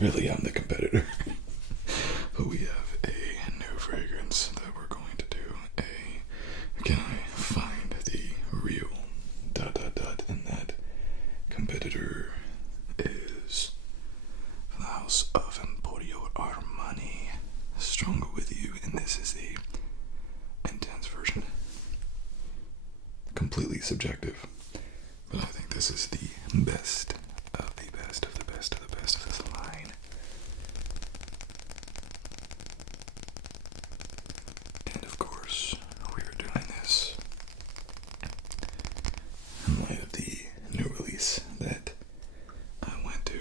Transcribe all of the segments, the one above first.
Really, I'm the competitor. But we have a new fragrance that we're going to do. Can I find the real ... And that competitor is the house of Emporio Armani. Stronger with you, and this is the intense version. Completely subjective, but I think this is the best of the best of the best of the best of this line. And of course, we are doing this in light of the new release that I went to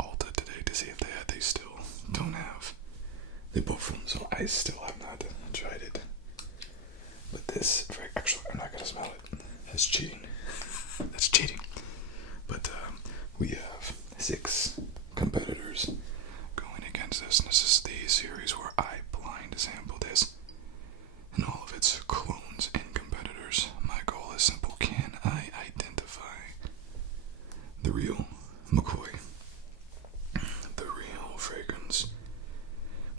Ulta today to see if they had. They still don't have the Perfume, so I still have not tried it. But this, actually, I'm not gonna smell it. That's cheating. That's cheating. But we have 6 competitors going against this. And this is the series where I blind sample this and all of its clones and competitors. My goal is simple. Can I identify the real McCoy? The real fragrance?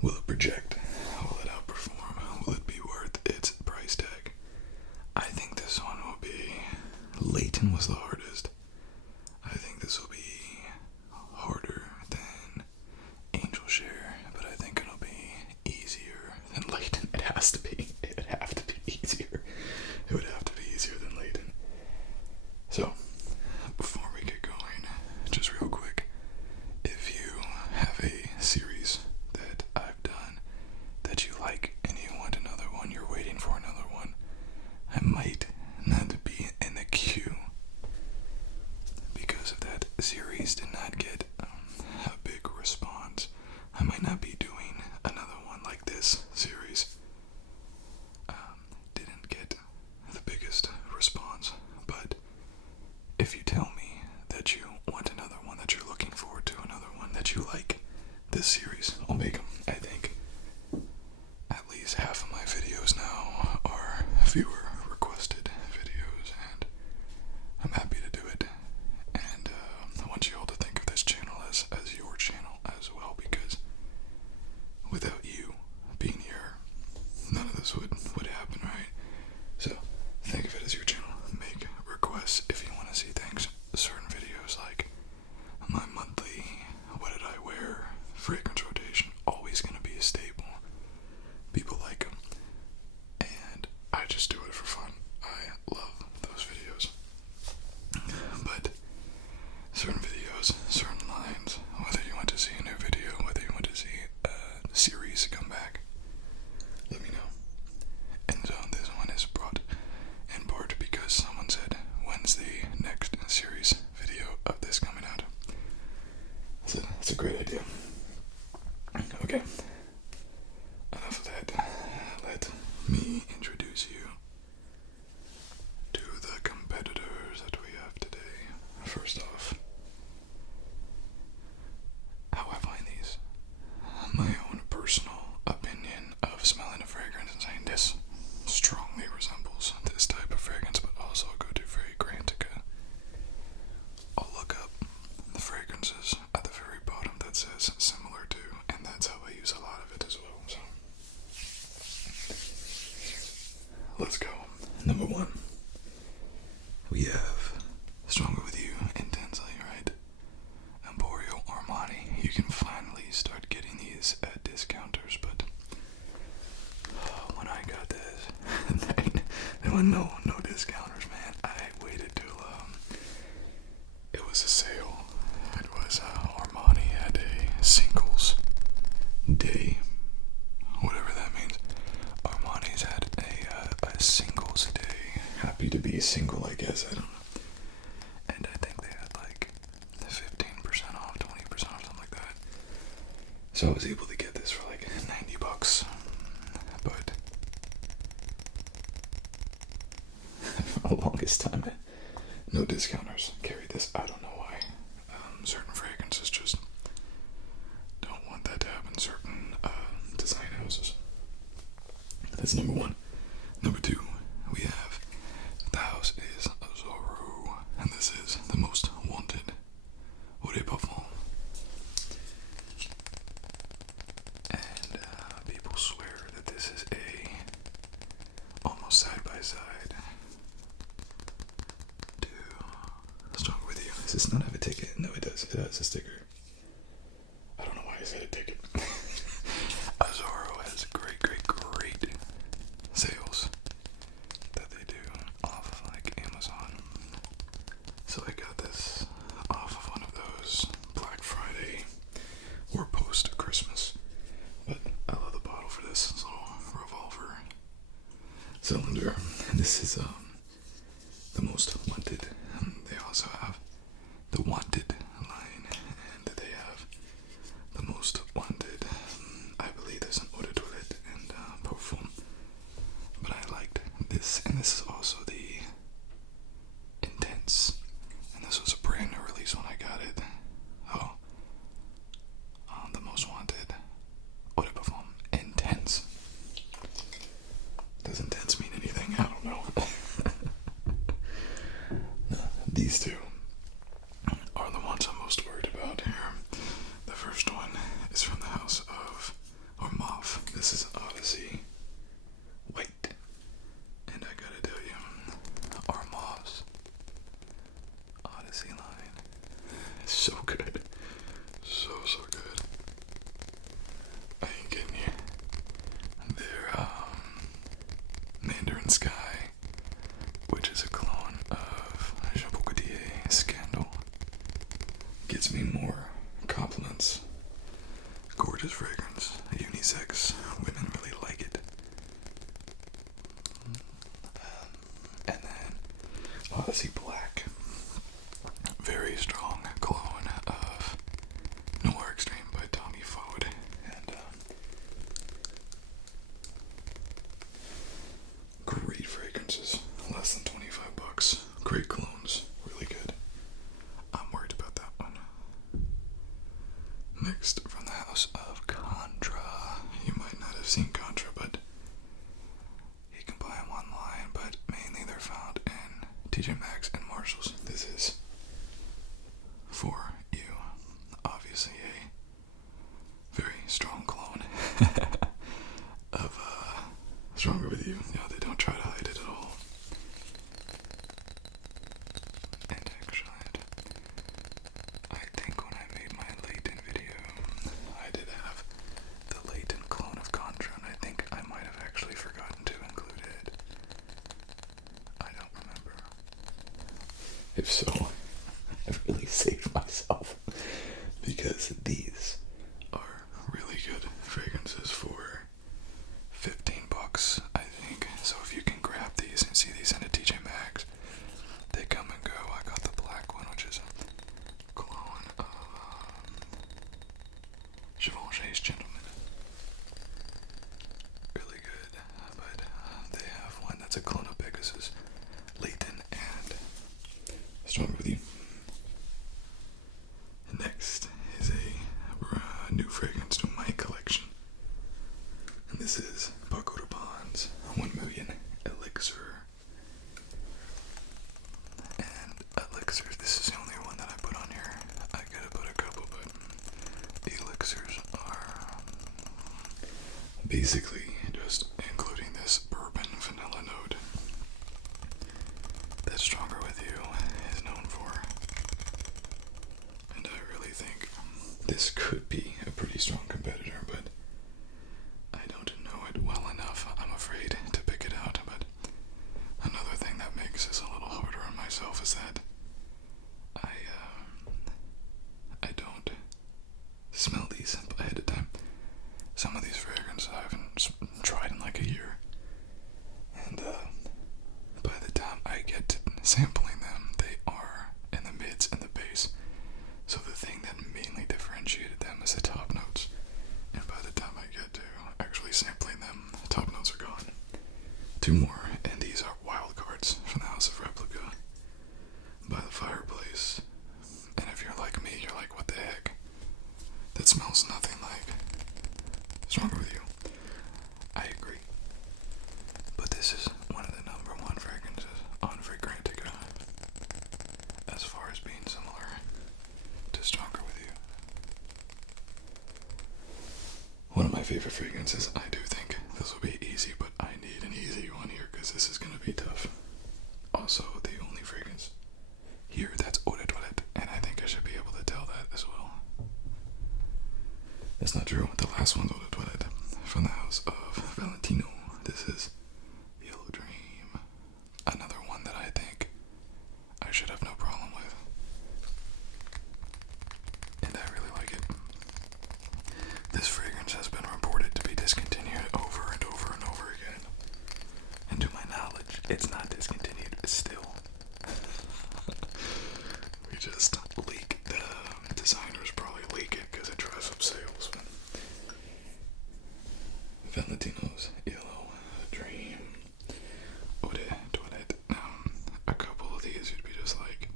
Will it project? Will it outperform? Will it be worth its price tag? I think this one will be... Layton was the hardest. I think this will be harder than Angel Share, but I think it'll be easier than Layton. It has to be. It would have to be easier. It would have to be easier than Layton. So, before we get going, just real quick, if you have a series that I've done that you like and you want another one, you're waiting for another one, I might not be in the queue because if that series did not get a big response. I might not be doing another one like this series. Didn't get the biggest response, but if you tell me that you want another one, that you're looking forward to another one, that you like this series, I'll make them. I think at least half of my videos now are viewer requested videos, and I'm happy to do it. And I want you all to think of this channel as your channel as well, because without you being here, none of this would happen, right? So think of it as your channel. Make requests if you want to see things. Certain videos like my monthly what did I wear fragrance rotation, always going to be a staple. People like them, and I just do it for fun. I love those videos. But certain videos, certain lines, whether you want to see a new video, whether you want to see a series come back, let me know. And so this one is brought in part because someone said, when's the next series video of this coming out? That's a great idea. Okay. Enough of that. Let me introduce you to the competitors that we have today. First off, how I find these. My own personal opinion of smelling a fragrance and saying this strongly resembles this type of fragrance, but also go to Fragrantica. I'll look up the fragrances at the very bottom that says similar to, and that's how I use a lot of it as well. So let's go. Number 1, we have Stronger With You Intensely, right? Emporio Armani. You can finally start getting these at discounters, but when I got this, there were no discounters, man. I waited till it was a sale. It was Armani had a singles day, whatever that means. Armani's had a singles day. Happy to be single, I guess. I don't know. And I think they had like 15% off, 20% off, something like that. So I was able to get this for like $90. But for the longest time, no discounters carried this. I don't know why. Certain fragrances just don't want that to happen. Certain design houses. That's number 1. Number 2, we have the house is Zorro, and this is the most wanted Eau de Parfum. Does this not have a ticket? No, it does. It has a sticker. I don't know why I said a ticket. Azaro has great sales that they do off of like Amazon. So I got this off of one of those Black Friday or post Christmas. But I love the bottle for this. It's a little revolver cylinder. This is the most wanted. They also have the wanted line, and they have the most wanted. I believe there's an eau de toilette and Perfume, but I liked this, and this is also the Intense, and this was a brand new release when I got it. Oh, the most wanted eau de Perfume Intense. Does Intense mean anything? I don't know. No, these two are the ones I'm most worried about here. The first one is from the house of Armani. This is Odyssey White. And I gotta tell you, Armani's Odyssey line is so good. So good. I ain't kidding you. Their Mandarin Sky, which is a clone of Scandal, gets me more compliments. Gorgeous fragrance, unisex, women really like it. And then Odyssey Black, very strong clone of Noir Extreme by Tommy Ford, and great fragrances, less than $25. Great clones, really good. I'm worried about that one. Next, from the house of Contra. You might not have seen Contra, but you can buy them online, but mainly they're found in TJ Maxx and Marshalls. This is for you. Obviously a very strong clone of Stronger With You. You know, they don't try to hide it at all. And actually, I think when I made my Layton video, I did have the Layton clone of Contra, and I think I might have actually forgotten to include it. I don't remember. If so, I've really saved myself, because these are really good fragrances for $15, I think. So if you can grab these and see these in a TJ Maxx, they come and go. I got the black one, which is a clone of Givenchy's Gentleman. Really good. But they have one that's a clone of Pegasus, Layton, and Stronger With You. Next is a new fragrance to my collection. And this is Paco Rabanne's 1 Million Elixir. And elixirs, this is the only one that I put on here. I gotta put a couple, but the elixirs are basically just including this bourbon vanilla note that Stronger With You is known for. And I really think this could be a pretty strong competitor, but I don't know it well enough. I'm afraid to pick it out. But another thing that makes this a little harder on myself is that I don't smell these ahead of time. Some of these fragrances I haven't tried in like a year, and by the time I get to sampling them, they are in the mids and the base. So the thing that mainly differentiated them is the top notes, and by the time I get to actually sampling them, the top notes are gone. 2 more, and these are wild cards from the House of Replica by the fireplace. And if you're like me, you're like, what the heck? That smells nothing like Stronger With You. I agree. But this is one of the #1 fragrances on Fragrantica as far as being similar to Stronger With You. One of my favorite fragrances. I do think this will be easy, but I need an easy one here because this is going to be tough. Also, the only fragrance here that's eau de toilette, and It's not discontinued, it's still. We just leak. The designers probably leak it because it drives up sales. Valentino's Yellow Dream. Toilette. A couple of these you'd be just like,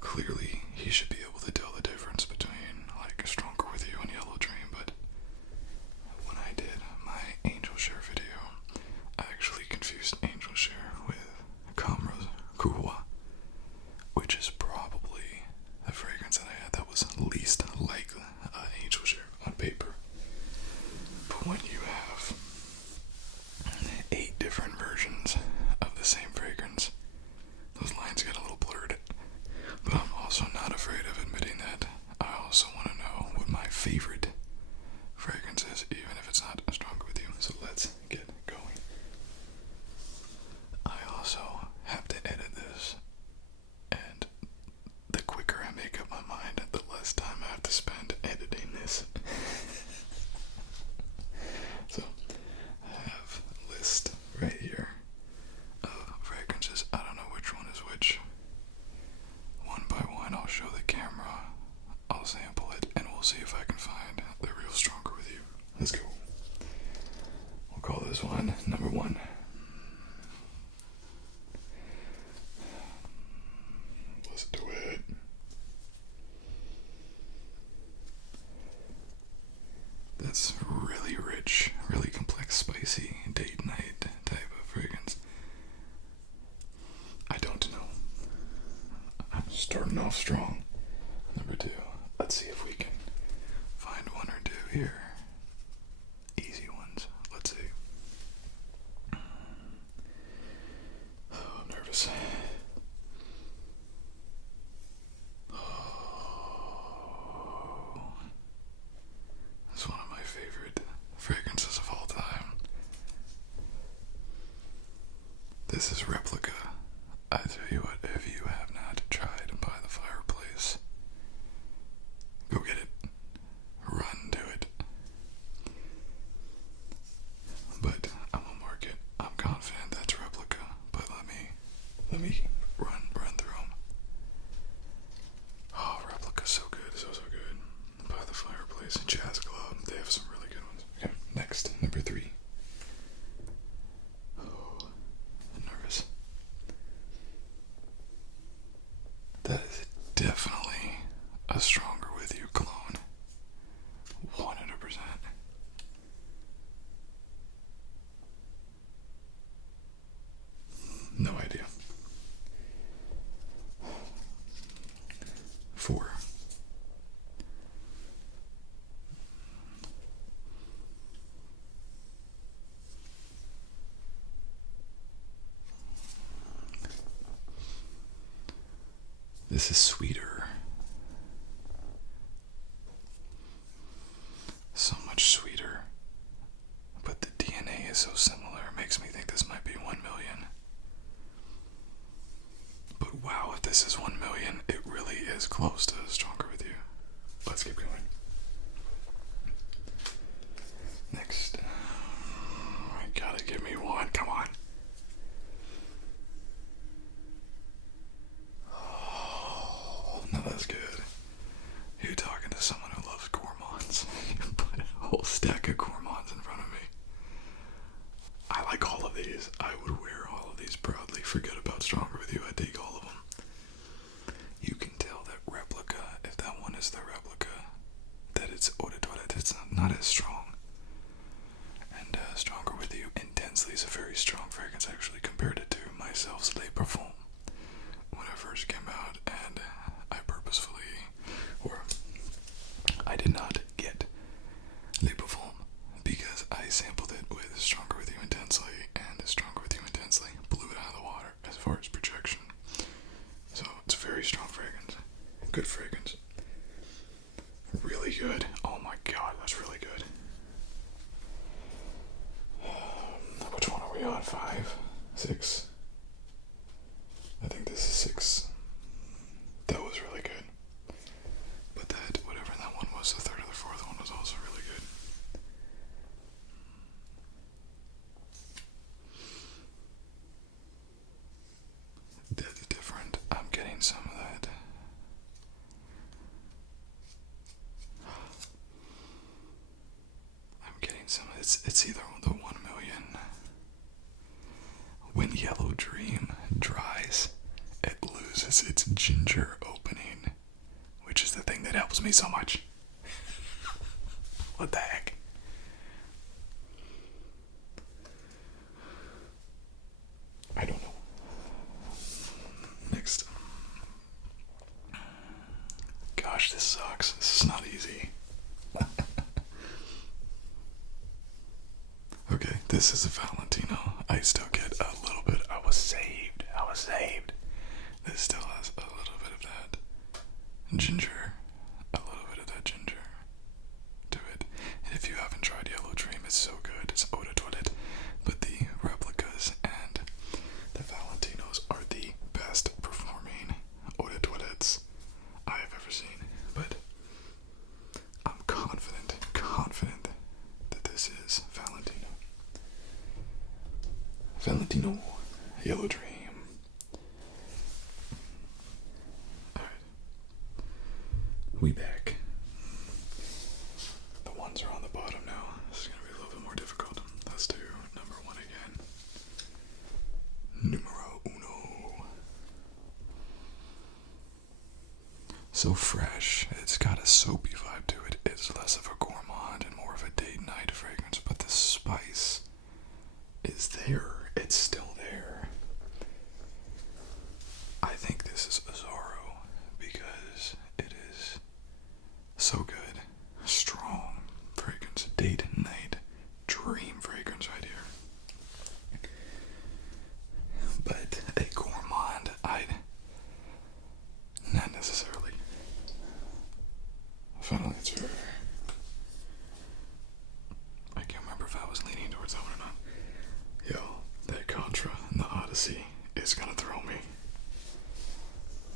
clearly he should be able to tell the difference between like Stronger With You and Yellow Dream, but when I did my Angel Share video, I actually confused Angel Share with Camera's Kuhua, which is probably the fragrance that I had that was least like Angel Share on paper. But when you have 8 different versions of the same fragrance, those lines get a little blurred. But I'm also not afraid of admitting that I also want to know what my favorite fragrance is, even if it's not Stronger With You. So let's get going. I also have to edit this, and the quicker I make up my mind, the less time I have to spend editing this. So I have a list right here of fragrances. I don't know which one is which. One by one, I'll show the camera, I'll sample it, and we'll see if I can find the real Stronger With You. Let's go. We'll call this one number 1. Let's do it. That's really rich, really complex, spicy, date night type of fragrance. I don't know. I'm starting off strong. Number 2. Let's see if we can find one or two here. Easy ones. Let's see. Oh, I'm nervous. Oh. It's one of my favorite fragrances of all time. This is Replica. I tell you what, if you have not tried By the Fireplace, go get it. Run to it. But I'm gonna mark it. I'm confident that's Replica, but let me run through them. Oh, Replica's so good, so good. By the Fireplace, Jazz Club, they have some really good ones. Okay, next, number 3. Oh, I'm nervous. That is definitely a Stronger With You cologne. 100%. No idea. 4. This is Sweeter. So much sweeter. But the DNA is so similar, it makes me think this might be 1 million. But wow, if this is 1 million, it really is close to Stronger With You. Let's keep going. Next. I gotta give me one, come on. Oh, no, that's good. You're talking to someone who loves gourmands. You put a whole stack of gourmands in front of me. I like all of these. I would wear all of these proudly. Forget about Stronger With You. I take all of them. You can tell that Replica, if that one is the Replica, that it's eau de toilette. It's not as strong. And Stronger With You Intensely is a very strong fragrance. I actually compared it to myself's Les Perfume when it first came out, and I purposefully, or I did not get Les Perfume because I sampled it with Stronger With You Intensely, and Stronger With You Intensely blew it out of the water as far as projection. So it's a very strong fragrance. Good fragrance. Really good. Oh my god, that's really good. Which one are we on? 5? 6? I think this is 6. That was really good. But that, whatever that one was, the 3rd or the 4th one was also really good. Yellow Dream dries, it loses its ginger opening, which is the thing that helps me so much. What the heck? I don't know. Next. Gosh, this sucks. This is not easy. Okay, this is a Valentino. I still get a little bit. I was saved. This still has a little bit of that ginger. A little bit of that ginger to it. And if you haven't tried Yellow Dream, it's so good. It's eau de toilette. But the replicas and the Valentinos are the best performing eau de toilettes I have ever seen. But I'm confident that this is Valentino. Valentino Yellow Dream. Alright. We back. The ones are on the bottom now. This is going to be a little bit more difficult. Let's do number one again. Numero uno. So fresh. It's got a soapy vibe to it. It's less of a gourmand and more of a date night fragrance, but the spice is there. It's still there. I think this is Azzaro because it is so good. Strong fragrance. Date night. Dream fragrance right here. But a gourmand, not necessarily. Final answer. I can't remember if I was leaning towards that one or not. Yo, that Contra in the Odyssey is gonna throw me.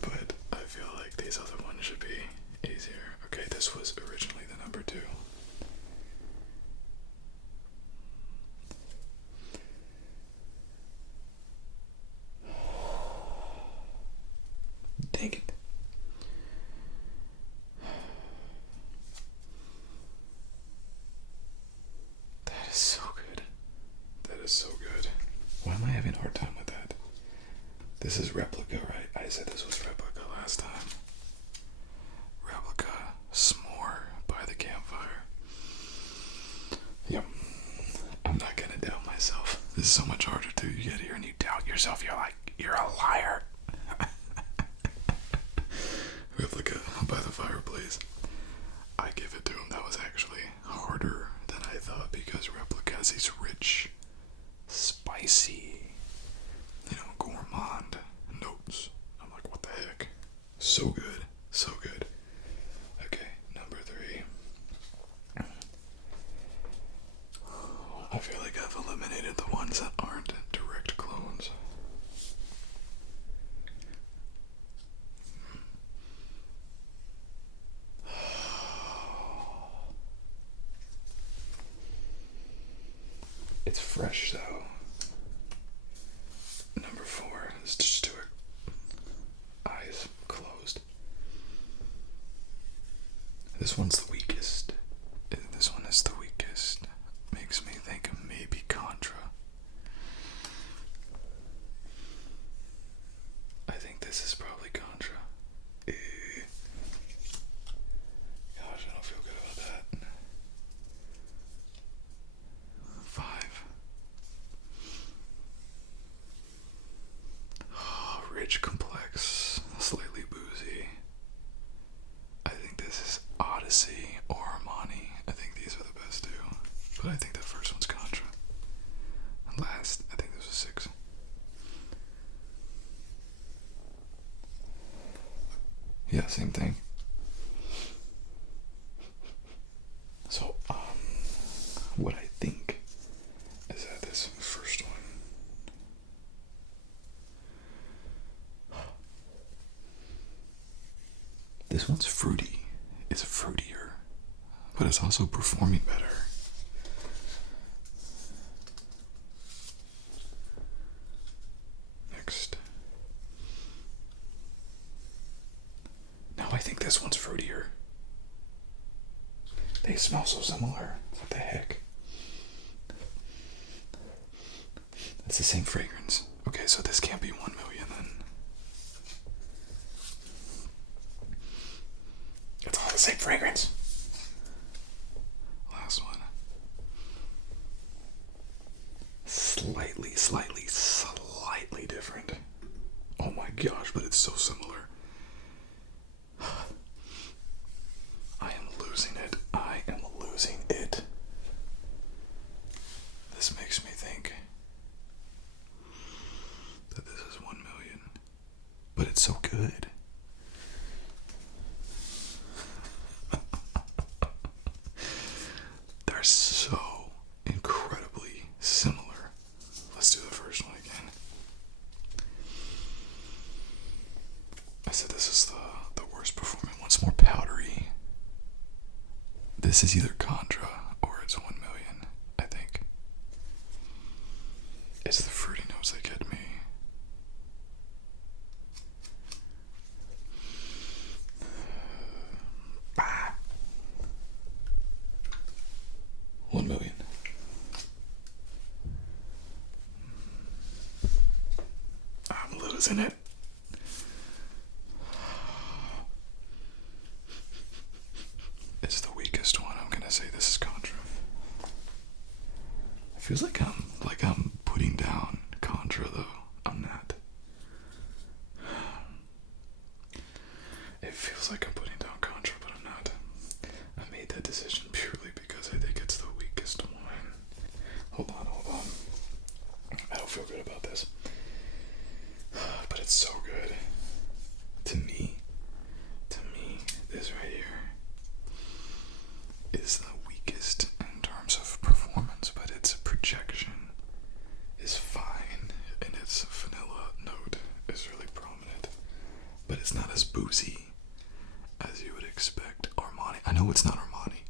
But I feel like these other ones should be easier. Okay, this was originally the number 2. Dang it. That is so good. That is so good. Why am I having a hard time with that? This is Replica, right? I said this was Replica last time. Replica S'more by the Campfire. Yep. I'm not gonna doubt myself. This is so much harder too. You get here and you doubt yourself. You're like, you're a liar. Replica by the Fireplace. I give it to him. That was actually harder than I thought because Replica has these rich, spicy, gourmand notes. I'm like, what the heck? So good. So good. Okay, number 3. I feel like I've eliminated the ones that aren't direct clones. It's fresh though. Number 4. Let's just do it. Eyes closed. This one's the weakest. This one is the weakest. Makes me think of maybe Contra. I think this is probably Contra. Gosh, I don't feel good about that. 5. Oh, rich, complex, slightly boozy. I think this is Odyssey or Armani. I think these are the best two. But I think the first one's Contra. And last, I think this was 6. Yeah, same thing. So, what I think is that this first one. This one's fruity. It's fruitier, but it's also performing better. Next. Now I think this one's fruitier. They smell so similar. What the heck? It's the same fragrance. Okay, so this can't be 1 million then. It's all the same fragrance. Last one. Slightly different. Oh my gosh, but it's so similar. I am losing it. This makes me think that this is 1 million. But it's so good. They're so incredibly similar. Let's do the first one again. I said this is the worst performing one. It's more powdery. This is either Contra or it's 1 million, I think. It's the fruity notes that get me. Ah. 1 million. I'm losing it. It's the weakest one. I'm gonna say this is Contra. It feels like I'm putting down Contra though. I'm not. It feels like I'm putting down Contra, but I'm not. I made that decision purely because I think it's the weakest one. Hold on. I don't feel good about this. But it's so good. To me, this right here is the weakest in terms of performance, but its projection is fine, and its vanilla note is really prominent, but it's not as boozy as you would expect. Armani. I know it's not Armani.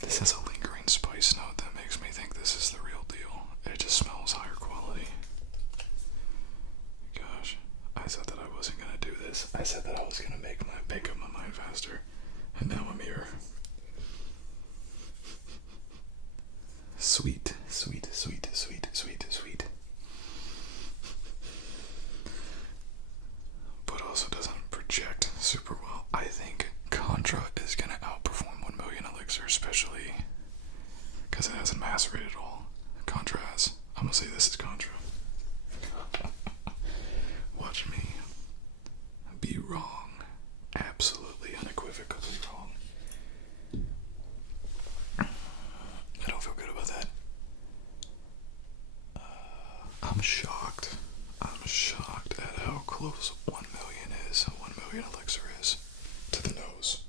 This has a lingering spice note that makes me think this is the real deal. It just smells higher quality. Gosh, I said that I wasn't gonna do this. I said that I was gonna make up my mind faster, and now I'm here. Sweet. But also doesn't project super well. I think Contra is gonna outperform 1 million Elixir, especially because it hasn't macerated at all. Contra has. I'm gonna say this is Contra. Watch me be wrong. Absolutely, unequivocally wrong. I don't feel good about that. I'm shocked at how close 1 million is, 1 million Elixir is to the nose.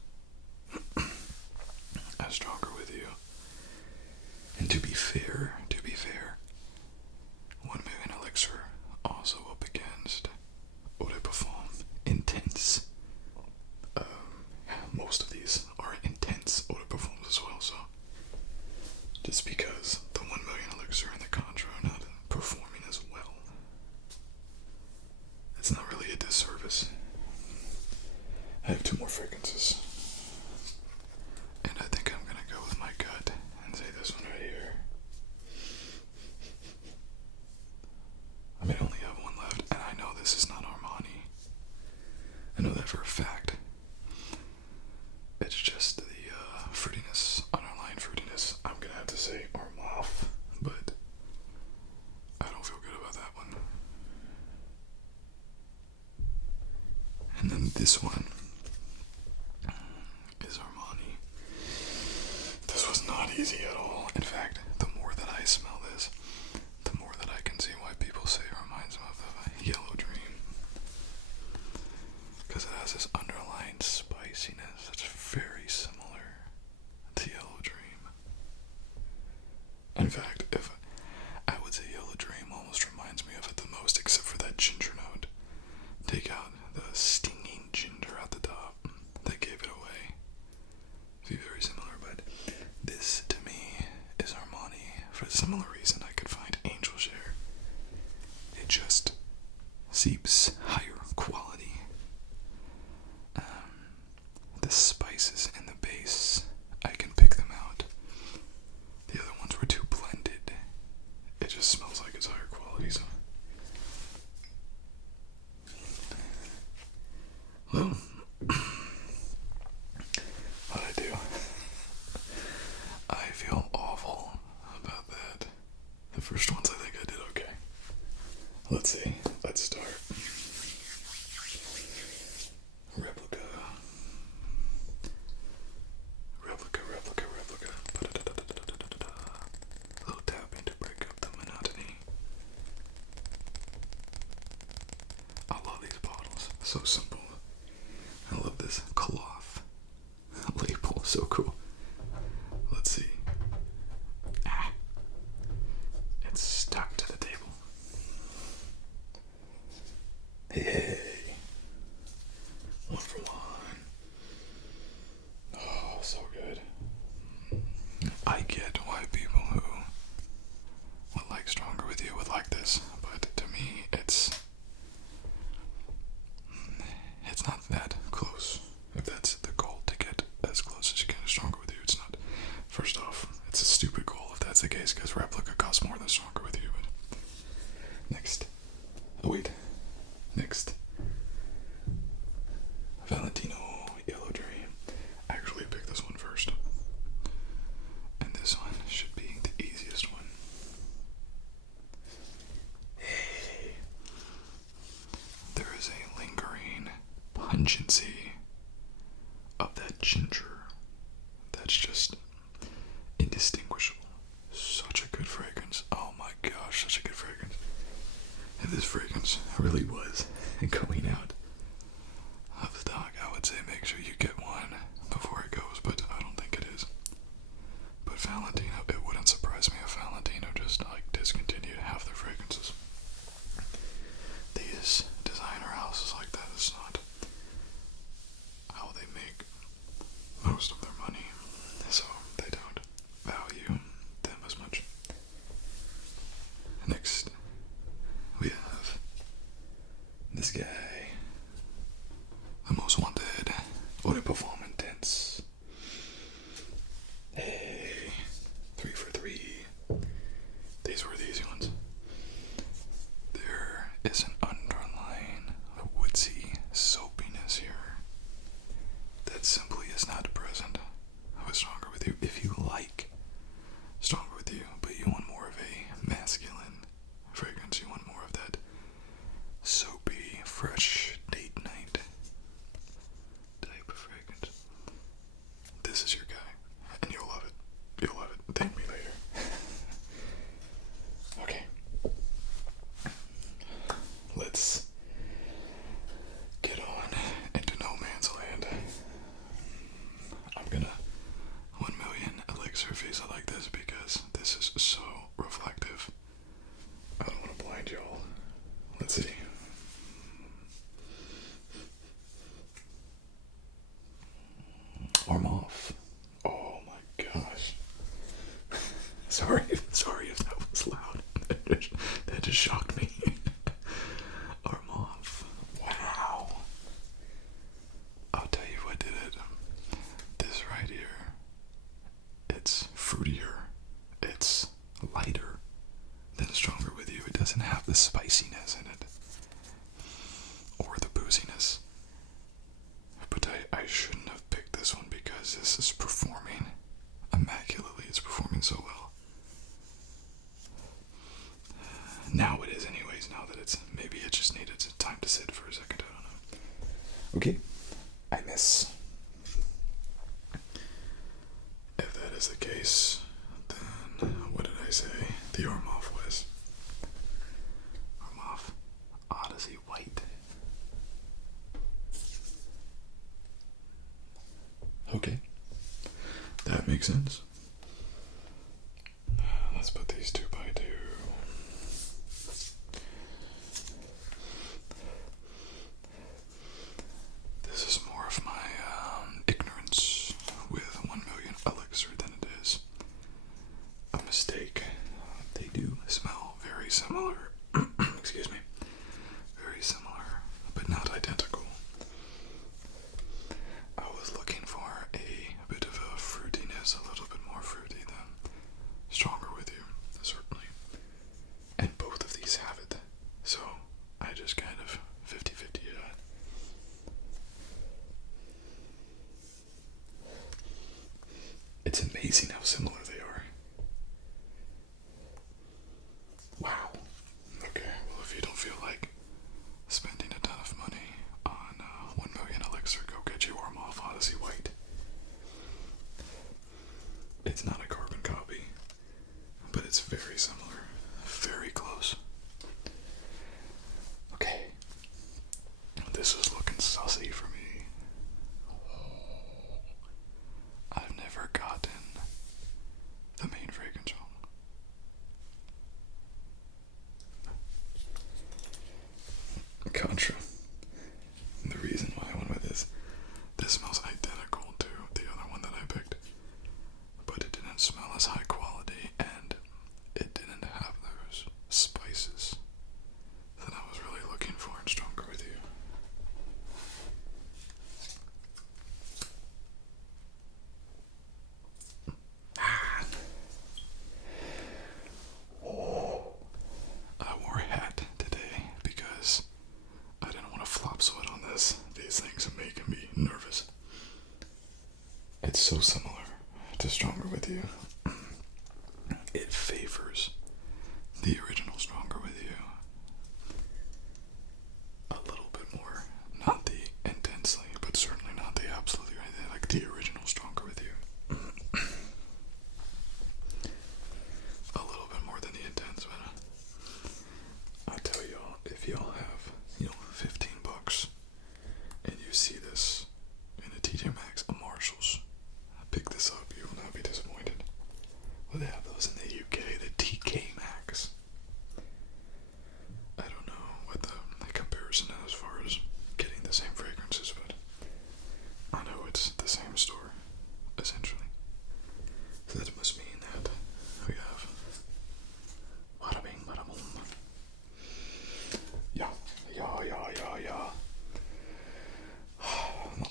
I'm stronger with you. And to be fair, 1 million Elixir also up against Eau de Parfum Intense. Most of these are intense Eau de Parfums as well, so just because the 1 million Elixir and the Contra are not performing as well, it's not really a disservice. I have 2 more fragrances, and I think I'm gonna go with my gut and say this one right here. I may only have 1 left, and I know this is not Armani. I know that for a fact. It's just the fruitiness, underlying fruitiness. I'm gonna have to say Armaf, but I don't feel good about that one. And then this one is Armani. This was not easy at all. In fact, the more that I smell this, the more that I can see why people say it reminds them of a Yellow Dream. Because it has this underlying spiciness that's very similar to Yellow Dream. In fact, if I would say Yellow Dream almost reminds me of it the most, except for that ginger note. Take out the stinging ginger at the top that gave it away. Be very similar, but this to me is Armani for a similar reason I could find Angel Share. It just seeps higher quality. The spices in the Well, what'd I do? I feel awful about that. The first ones I think I did okay. Let's see. Let's start. Replica. A little tapping to break up the monotony. I love these bottles. So simple. I love this cloth label. So cool. Let's see. It's stuck to the table. Hey. One for one. Oh, so good. I get why people who would like Stronger With You would like this, but to me, it's not that close. If that's the goal, to get as close as you can to Stronger With You, it's not. First off, it's a stupid goal if that's the case, because Replica costs more than Stronger With You. But next. Oh wait. Next. Valentino Yellow Dream. I actually picked this one first. And this one should be the easiest one. Hey. There is a lingering pungency of that ginger that's just indistinguishable. Such a good fragrance. Oh my gosh, such a good fragrance. If this fragrance really was going out of stock, I would say make sure you get one before it goes, but I don't think it is. But Valentino, it wouldn't surprise me if Valentino just like discontinued half their fragrances. These designer houses like that is not how they make most of their money, so they don't value them as much. Next, we have this guy, the most wanted Eau de Parfum Intense. Hey, 3 for 3. These were the easy ones. There is an underlying woodsy soapiness here that simply is not present with Stronger With You. If you like Stronger With You, but you want more of a masculine fragrance, you want more of that soapy, fresh date night type of fragrance, this is your guy, and you'll love it. You'll love it. Thank me later. Okay. Let's get on into no man's land. I'm gonna 1 million elixir face I like this because this is so reflective. I don't want to blind y'all. Let's see. Armani. Oh my gosh. Sorry if that was loud. That just shocked me. Armani. Wow. I'll tell you what did it. This right here. It's fruitier. It's lighter than Stronger With You. It doesn't have the spiciness in it. Or the booziness. But I shouldn't have picked this one because this is performing immaculately. It's performing so well. Now it is anyways, now that maybe it just needed time to sit for a second, I don't know. Okay, I miss. If that is the case, then what did I say the Armani was? Armani Odyssey White. Okay, that makes sense. Let's put these 2 by 2. This is more of my ignorance with 1 million elixir than it is a mistake. They do smell very similar. Excuse me. Very similar, but not identical. I was looking for a bit of a fruitiness, a little bit more amazing how similar they are. Wow. Okay, well, if you don't feel like spending a ton of money on 1 million elixir, go get you Armani Odyssey White. It's not a carbon copy, but it's very similar. Very close. Okay. This is looking sussy for me. I've never gotten the main fragrance home. Contra. The reason why I went with this smells identical to the other one that I picked, but it didn't smell as high quality and it didn't have those spices that I was really looking for in Stronger With You. I wore a hat today because I didn't want to flop sweat on this. These things are making me nervous. It's so similar to Stronger With You. It favors the original Stronger With You a little bit more. Not the intensely, but certainly not the absolutely right. Like the original Stronger With You. A little bit more than the intense, but I tell y'all, if y'all have, $15 and you see this in a TJ Maxx, a Marshalls, pick this up, you will not be disappointed. Well, they have those in the UK, the TK Maxx. I don't know what the comparison is as far as getting the same fragrances, but I know it's the same store, essentially. So that must mean that we have bada bing, bada boom. Yeah.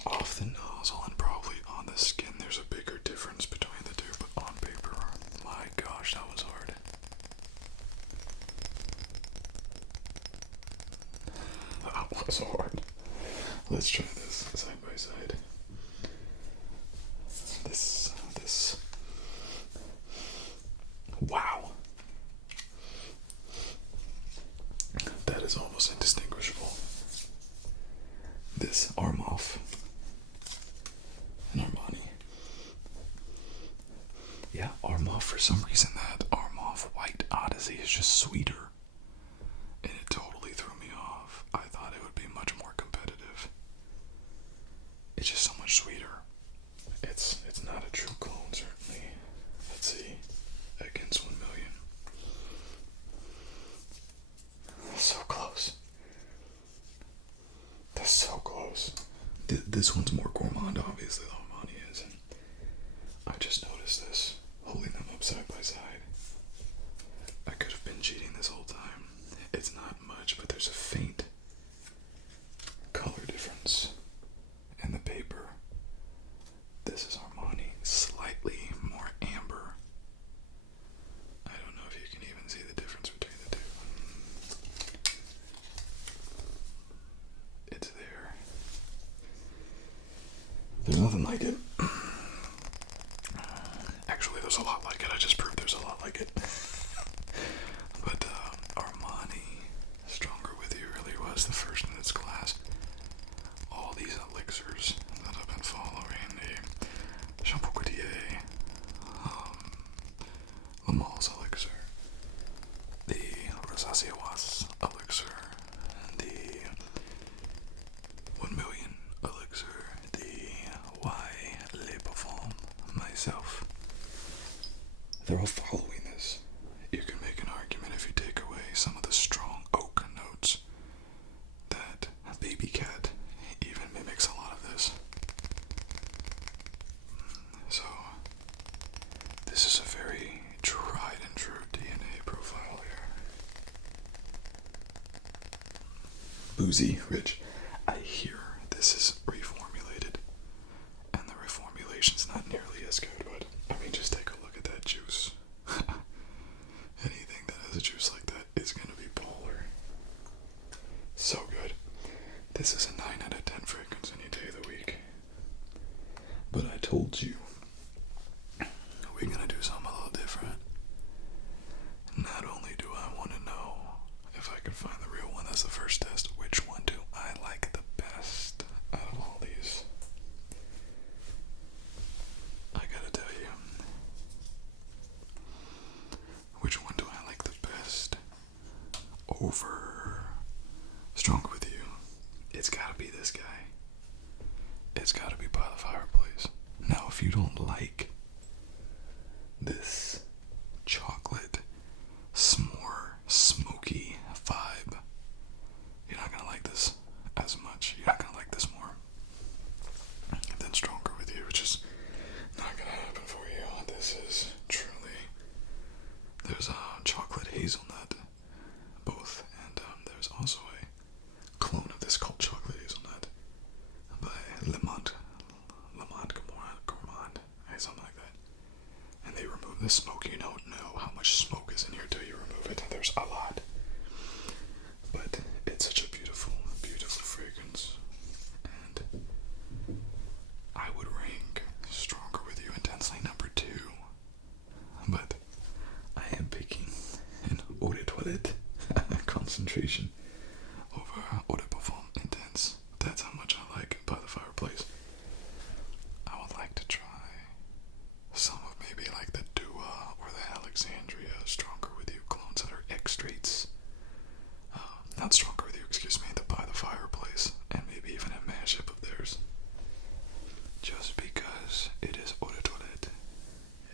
Off the nozzle and probably on the skin, there's a bigger difference between the two, but on paper, my gosh, that was hard. That was hard. Let's try this side by side. This. Wow. That is almost indistinguishable. This Armani and Armani. Yeah, Armani, for some reason that Armani White Odyssey is just sweeter. And it totally threw me off. I thought it would be much more competitive. It's just so much sweeter. It's not a true clone, certainly. Let's see. Against 1 million. So close. That's so close. This one's more gourmand, obviously, than Armani is. And I just noticed this, holding them up side by side. I could have been cheating this whole time. It's not much, but there's a faint color difference in the paper. This is Armani, slightly more amber. I don't know if you can even see the difference between the two. It's there. There's nothing like it. Actually, there's a lot like it. I just proved there's a lot like it. But Armani, Stronger With You, really was the first in its class. All these elixirs that I've been following, the Shampoo Courtier, Lamal's elixir, the Rosaceawas elixir, the 1 million elixir, the Y Le Parfum, myself. They're all following this. You can make an argument if you take away some of the strong oak notes that Baby Cat even mimics a lot of this. So, this is a very tried and true DNA profile here. Boozy, rich. I hear this is reformulated, and the reformulation's not nearly as good, but I mean, just take a look at that juice. Anything that has a juice like that is going to be baller. So good. This is a 9 out of 10 fragrance any day of the week. But I told you if you don't like this chocolate s'more smoky vibe, you're not gonna like this as much. You're not gonna like this more than Stronger With You, which is not gonna happen for you. This is truly, there's a chocolate hazelnut, both, and there's also a clone of this called chocolate hazelnut by Lamont Gourmand, something like that. And they remove the smoke. You don't know how much smoke is in here till you remove it. There's a lot, but it's such a beautiful, beautiful fragrance. And I would rank Stronger With You Intensely number 2, but I am picking an Eau de Toilette concentration over Eau de Parfum Intense. That's how much I like By the Fireplace. I would like to try some of maybe like the Dua or the Alexandria Stronger With You clones that are extracts. Not Stronger With You, excuse me, the By the Fireplace, and maybe even a mashup of theirs. Just because it is Eau de Toilette,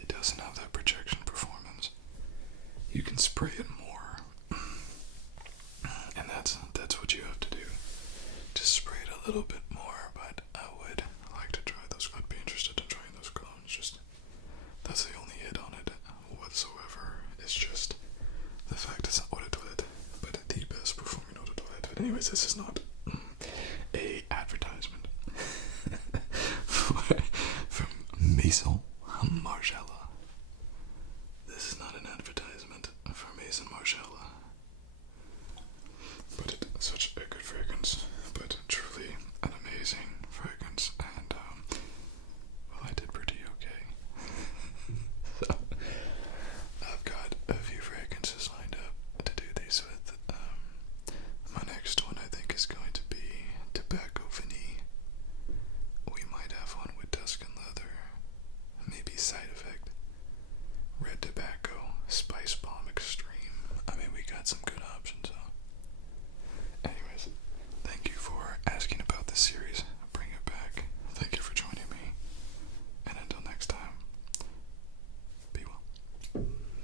it doesn't have that projection performance. You can spray it more, and that's what you have to do. Just spray it a little bit more, but I would like to try those. I'd be interested in trying those clones. Just that's the only hit on it whatsoever. It's just the fact it's not Eau de Toilette, but the best performing Eau de Toilette. But anyways, this is not a advertisement from Maison